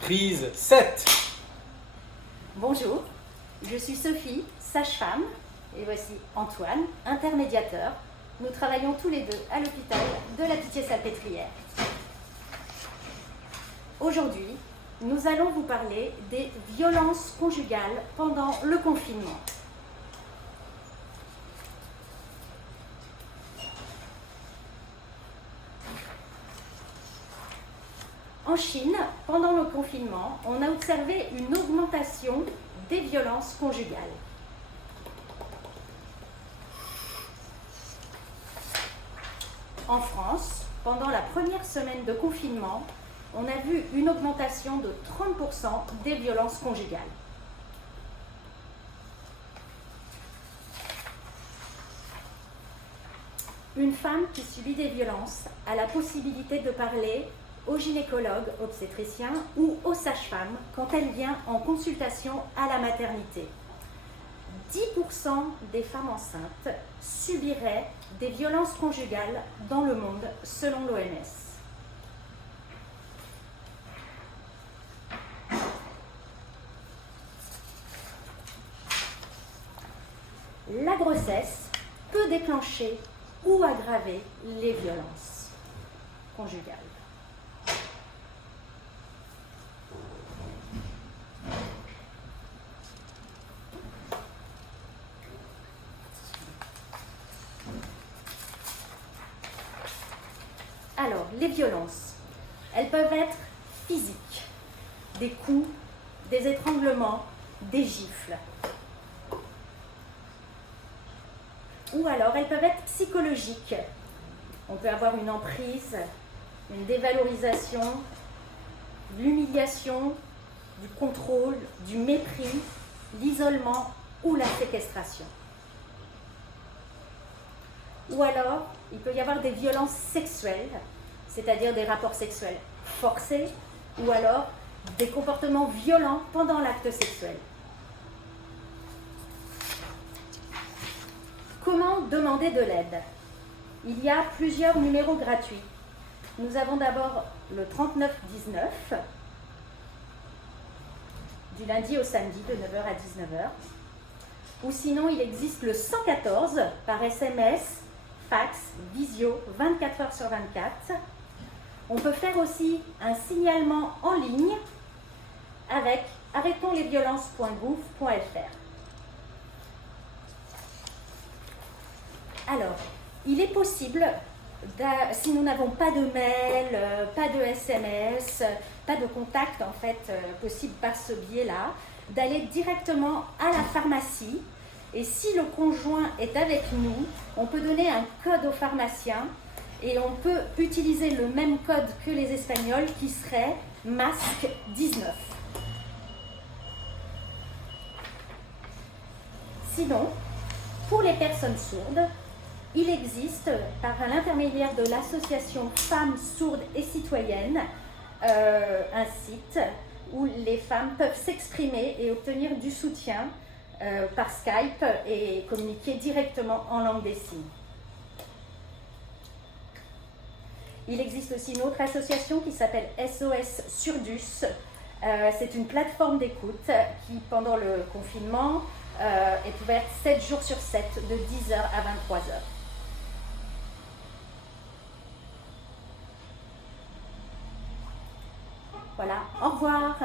Prise 7. Bonjour, je suis Sophie, sage-femme, et voici Antoine, intermédiateur. Nous travaillons tous les deux à l'hôpital de la Pitié-Salpêtrière. Aujourd'hui, nous allons vous parler des violences conjugales pendant le confinement. En Chine, pendant le confinement, on a observé une augmentation des violences conjugales. En France, pendant la première semaine de confinement, on a vu une augmentation de 30% des violences conjugales. Une femme qui subit des violences a la possibilité de parler au gynécologue obstétricien ou aux sages-femmes quand elle vient en consultation à la maternité. 10% des femmes enceintes subiraient des violences conjugales dans le monde, selon l'OMS. La grossesse peut déclencher ou aggraver les violences conjugales. Alors, les violences, elles peuvent être physiques, des coups, des étranglements, des gifles. Ou alors, elles peuvent être psychologiques. On peut avoir une emprise, une dévalorisation, de l'humiliation, du contrôle, du mépris, l'isolement ou la séquestration. Ou alors, il peut y avoir des violences sexuelles, c'est-à-dire des rapports sexuels forcés, ou alors des comportements violents pendant l'acte sexuel. Comment demander de l'aide? Il y a plusieurs numéros gratuits. Nous avons d'abord le 3919, du lundi au samedi de 9h à 19h. Ou sinon, il existe le 114 par SMS, fax, visio, 24 heures sur 24. On peut faire aussi un signalement en ligne avec arrêtonslesviolences.gouv.fr. Alors, il est possible, si nous n'avons pas de mail, pas de SMS, pas de contact en fait possible par ce biais-là, d'aller directement à la pharmacie. Et si le conjoint est avec nous, on peut donner un code au pharmacien et on peut utiliser le même code que les Espagnols qui serait masque 19. Sinon, pour les personnes sourdes, il existe, par l'intermédiaire de l'association Femmes Sourdes et Citoyennes, un site où les femmes peuvent s'exprimer et obtenir du soutien par Skype et communiquer directement en langue des signes. Il existe aussi une autre association qui s'appelle SOS Surdus. C'est une plateforme d'écoute qui, pendant le confinement, est ouverte 7 jours sur 7, de 10h à 23h. Voilà, au revoir.